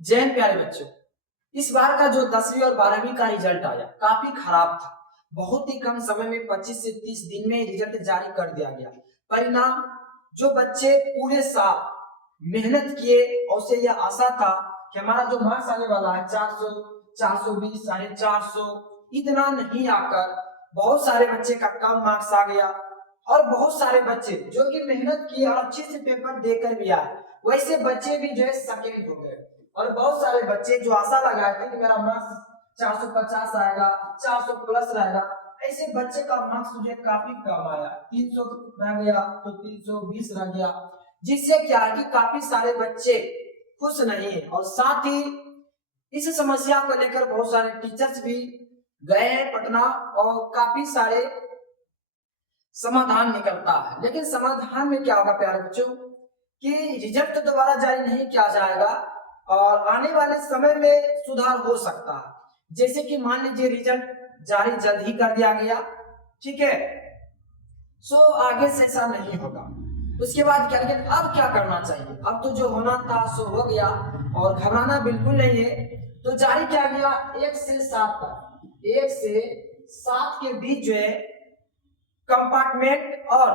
जय हिंद प्यारे बच्चों। इस बार का जो 10वीं और 12वीं का रिजल्ट आया काफी खराब था। बहुत ही कम समय में 25 से 30 दिन में रिजल्ट जारी कर दिया गया। परिणाम जो बच्चे पूरे साल मेहनत किए और उसे यह आशा था कि हमारा जो मार्क्स आने वाला है 400, 420, 450, इतना नहीं आकर बहुत सारे बच्चे का कम मार्क्स आ गया और बहुत सारे बच्चे जो कि मेहनत किए और अच्छे से पेपर देकर भी आए, वैसे बच्चे भी जो है सेकेंड हो गए। और बहुत सारे बच्चे जो आशा लगाए थे कि मेरा मार्क्स 450 आएगा, 400 प्लस रहेगा, ऐसे बच्चे का मार्क्स मुझे काफी कम आया, 300 रह गया तो 320 रह गया। जिससे क्या है कि काफी सारे बच्चे खुश नहीं है और साथ ही इस समस्या को लेकर बहुत सारे टीचर्स भी गए हैं पटना और काफी सारे समाधान निकलता है। लेकिन समाधान में क्या होगा प्यारे बच्चों कि रिजल्ट तो दोबारा जारी नहीं किया जाएगा और आने वाले समय में सुधार हो सकता है। जैसे कि मान लीजिए रिजल्ट जारी जल्द ही कर दिया गया, ठीक है, सो आगे से ऐसा नहीं होगा। उसके बाद क्या, लेकिन अब क्या करना चाहिए? अब तो जो होना था सो हो गया और घबराना बिल्कुल नहीं है। तो जारी किया गया 1 से 7 तक, 1 से 7 के बीच जो है कंपार्टमेंट और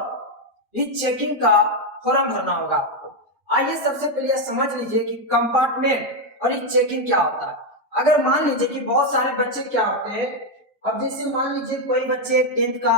चेकिंग का फॉर्म भरना होगा आपको। आइए सबसे पहले समझ लीजिए कि कंपार्टमेंट और चेकिंग क्या होता है। अगर मान लीजिए कि बहुत सारे बच्चे क्या होते हैं, अब जैसे मान लीजिए कोई बच्चे 10th का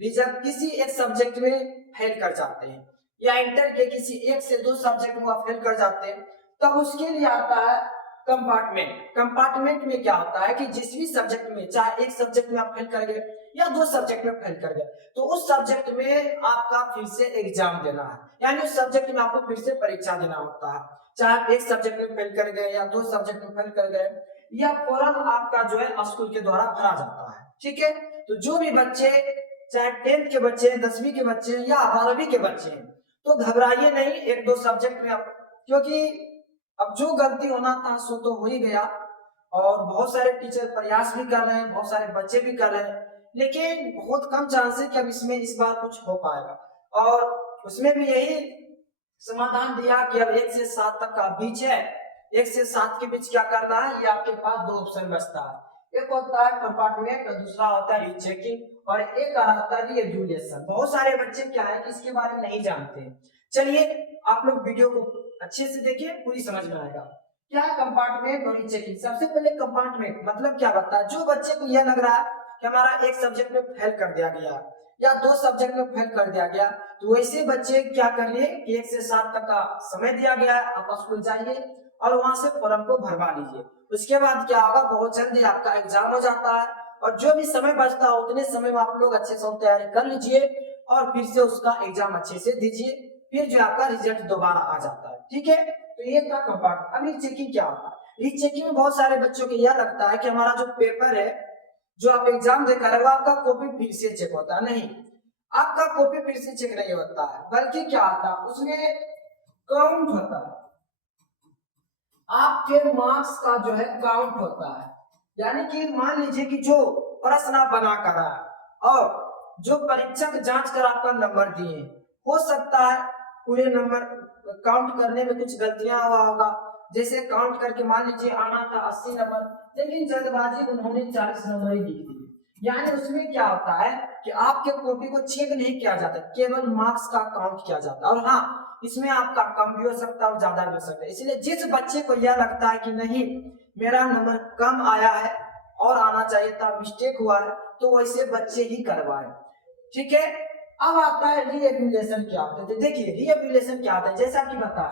रिजल्ट किसी एक सब्जेक्ट में फेल कर जाते हैं या इंटर के किसी 1 से 2 सब्जेक्ट में फेल कर जाते हैं, तब उसके लिए आता है कंपार्टमेंट। कंपार्टमेंट में क्या होता है कि जिस भी सब्जेक्ट में, चाहे एक सब्जेक्ट में आप फेल कर गए या 2 सब्जेक्ट में फेल कर गए, तो उस सब्जेक्ट में आपका फिर से एग्जाम देना है, यानी उस सब्जेक्ट में आपको फिर से परीक्षा देना होता है। चाहे आप एक सब्जेक्ट में फेल कर गए या 2 सब्जेक्ट में फेल कर गए, या फॉर्म आपका जो है स्कूल के द्वारा भरा जाता है, ठीक है। तो जो भी बच्चे चाहे 10th के बच्चे हैं, 10वीं के बच्चे हैं या 12वीं के बच्चे हैं, तो घबराइए नहीं 1-2 सब्जेक्ट में, क्योंकि अब जो गलती होना था सो तो हो ही गया और बहुत सारे टीचर प्रयास भी कर रहे हैं, बहुत सारे बच्चे भी कर रहे हैं, लेकिन बहुत कम चांस है कि अब इसमें इस बार कुछ हो पाएगा। और उसमें भी यही समाधान दिया कि अब 1 से 7 तक का बीच है, 1 से 7 के बीच क्या करना है, ये आपके पास 2 ऑप्शन बचता है। एक होता है कंपार्टमेंट और दूसरा होता है रीचेकिंग और एक आता है रीएवैल्यूएशन। बहुत सारे बच्चे क्या है कि इसके बारे में नहीं जानते। चलिए आप लोग वीडियो को अच्छे से देखिए, पूरी समझ में आएगा। क्या है कंपार्टमेंट और रीचेकिंग? सबसे पहले कंपार्टमेंट मतलब क्या होता है, जो बच्चे को यह लग रहा है कि हमारा एक सब्जेक्ट में फेल कर दिया गया या 2 सब्जेक्ट में फेल कर दिया गया, तो वैसे बच्चे क्या करिए कि 1 से 7 तक का समय दिया गया है, आप स्कूल जाइए और वहां से फॉर्म को भरवा लीजिए। उसके बाद क्या होगा, बहुत जल्दी आपका एग्जाम हो जाता है और जो भी समय बचता है उतने समय में आप लोग अच्छे से तैयारी कर लीजिए और फिर से उसका एग्जाम अच्छे से दीजिए, फिर जो आपका रिजल्ट दोबारा आ जाता है, ठीक है। तो ये था कंपार्ट। अब रीचेकिंग क्या होता है? रीचेकिंग में बहुत सारे बच्चों को यह लगता है कि हमारा जो पेपर है, जो आप एग्जाम देकर है, वो आपका कॉपी फिर से चेक होता है। नहीं, आपका कॉपी फिर से चेक नहीं होता है, बल्कि क्या होता है उसमें काउंट होता है, आपके मार्क्स का जो है काउंट होता है। यानी कि मान लीजिए कि जो प्रश्न आप बना कर आए और जो परीक्षक जांच कर आपका नंबर दिए, हो सकता है पूरे नंबर काउंट करने में कुछ गलतियां हुआ होगा, जैसे काउंट करके मान लीजिए आना था 80 नंबर, लेकिन जल्दबाजी उन्होंने 40 नंबर ही लिख दिए। यानी उसमें क्या होता है कि आपके कॉपी को चेक नहीं किया जाता, केवल मार्क्स का काउंट किया जाता है। और हाँ, इसमें आपका कम भी हो सकता है और ज्यादा भी हो सकता है। इसलिए जिस बच्चे को यह लगता है कि नहीं मेरा नंबर कम आया है और आना चाहिए था, मिस्टेक हुआ है, तो वैसे बच्चे ही करवाए, ठीक है। अब आता है रीएवैल्यूएशन क्या होता है। देखिए रीएवैल्यूएशन क्या होता है, जैसा कि बता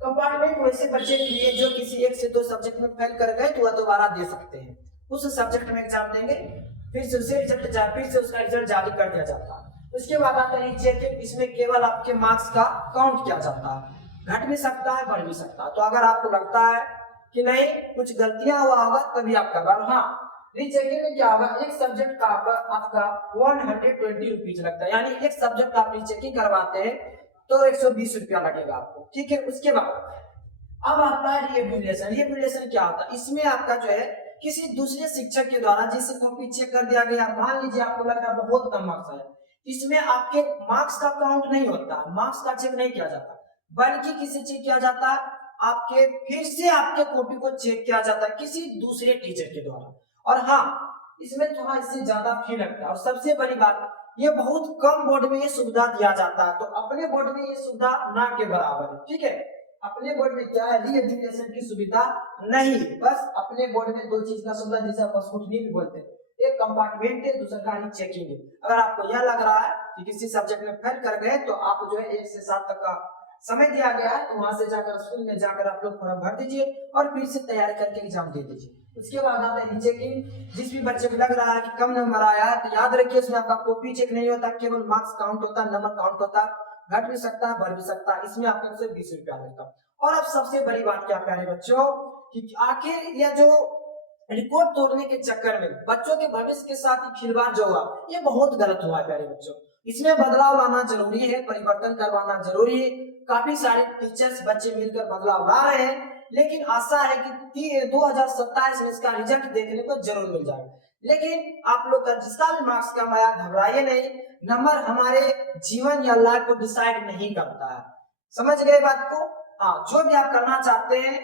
कंपार्टमेंट वैसे बच्चे के लिए जो किसी 1 से 2 सब्जेक्ट में फेल कर गए तो वह दोबारा दे सकते हैं, उस सब्जेक्ट में एग्जाम देंगे, फिर से उसे रिजल्ट फिर से उसका रिजल्ट जारी कर दिया जाता है। उसके बाद आता है रीचेकिंग, इसमें केवल आपके मार्क्स का काउंट किया जाता है, घट भी सकता है बढ़ भी सकता है। तो अगर आपको लगता है कि नहीं कुछ गलतियां हुआ होगा तभी आप करवा। हाँ, रीचेकिंग में क्या होगा, एक सब्जेक्ट का आपका 120 रुपीज लगता है, यानी एक सब्जेक्ट आप रीचेकिंग करवाते हैं तो 120 रुपया लगेगा आपको, ठीक है। उसके बाद अब आता है रीएवैल्यूएशन। रीएवैल्यूएशन क्या होता है, इसमें आपका जो है किसी दूसरे शिक्षक के द्वारा जिसे कॉपी चेक कर दिया गया, मान लीजिए आपको लग रहा है बहुत कम मार्क्स आया, इसमें आपके मार्क्स का काउंट नहीं होता, मार्क्स का चेक नहीं किया जाता, बल्कि किसी चीज किया जाता है आपके फिर से आपके कॉपी को चेक किया जाता है किसी दूसरे टीचर के द्वारा। और हाँ, इसमें थोड़ा इससे ज्यादा फी लगता है। और सबसे बड़ी बात, ये बहुत कम बोर्ड में ये सुविधा दिया जाता है, तो अपने बोर्ड में ये सुविधा ना के बराबर है। ठीक है, अपने बोर्ड में क्या है, री एजुकेशन की सुविधा नहीं, बस अपने बोर्ड में दो चीज का सुविधा, जिसे आप स्क्रूटनी भी बोलते हैं, एक कंपार्टमेंट है, दूसरा का ही चेकिंग है। अगर आपको यह लग रहा है कि किसी सब्जेक्ट में फेल कर गए, तो आप जो है 1 से 7 तक का समय दिया गया है, तो वहां से जाकर स्कूल में जाकर आप लोग फॉर्म भर दीजिए और फिर से तैयारी करके एग्जाम दे दीजिए। उसके बाद आता है रीचेकिंग। जिस भी बच्चे को लग रहा है कि कम नंबर आया है, तो याद रखिए उसमें आपका कॉपी चेक नहीं होता, केवल मार्क्स काउंट होता है, नंबर काउंट होता है, घट भी सकता है बढ़ भी सकता है। इसमें आपको सिर्फ 20 रुपया लगता है। और अब सबसे बड़ी बात क्या प्यारे बच्चों, कि आखिर यह जो रिकॉर्ड तोड़ने के चक्कर में बच्चों के भविष्य के साथ ही खिलवाड़ जो हुआ, ये बहुत गलत हुआ है प्यारे बच्चों। इसमें बदलाव लाना जरूरी है, परिवर्तन करवाना जरूरी है। काफी सारे टीचर्स बच्चे मिलकर बदलाव ला रहे हैं, लेकिन आशा है कि 2027 में इसका रिजल्ट देखने को जरूर मिल जाएगा। लेकिन आप लोग का जिसका भी मार्क्स कम आया, घबराइए नहीं, नंबर हमारे जीवन या लाइफ को डिसाइड नहीं करता है। समझ गए बात को? हाँ, जो भी आप करना चाहते हैं,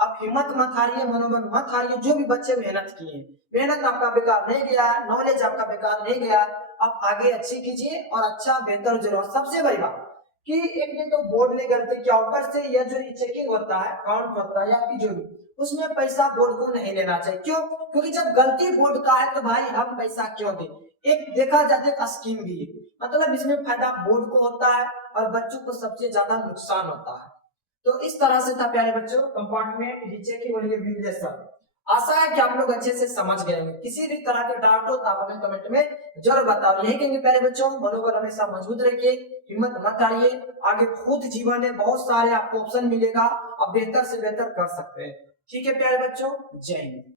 आप हिम्मत मत हारिए, मनोबल मत हारिए। जो भी बच्चे मेहनत किए, मेहनत आपका बेकार नहीं गया, नॉलेज आपका बेकार नहीं गया, आप आगे अच्छी कीजिए और अच्छा बेहतर जरूर। सबसे बड़ी बात कि एक ने तो बोर्ड ने गलती किया, ऊपर से यह जो चेकिंग होता है, काउंट होता है या फिर जो भी, उसमें पैसा बोर्ड को नहीं लेना चाहिए। क्यों? क्योंकि जब गलती बोर्ड का है तो भाई हम पैसा क्यों दें। एक देखा जाए एक स्कीम भी है, मतलब इसमें फायदा बोर्ड को होता है और बच्चों को सबसे ज्यादा नुकसान होता है। तो इस तरह से था प्यारे बच्चों कंपार्टमेंट, रीचेकिंग और रिवीजन। आशा है कि आप लोग अच्छे से समझ गए होंगे। किसी भी तरह के डाउट हो तो आप हमें कमेंट में जरूर बताओ। यही कहेंगे प्यारे बच्चों, मनोबल हमेशा मजबूत रखिए, हिम्मत मत हारिए, आगे बहुत जीवन है, बहुत सारे आपको ऑप्शन मिलेगा, आप बेहतर से बेहतर कर सकते हैं। ठीक है प्यारे बच्चों, जय हिंद।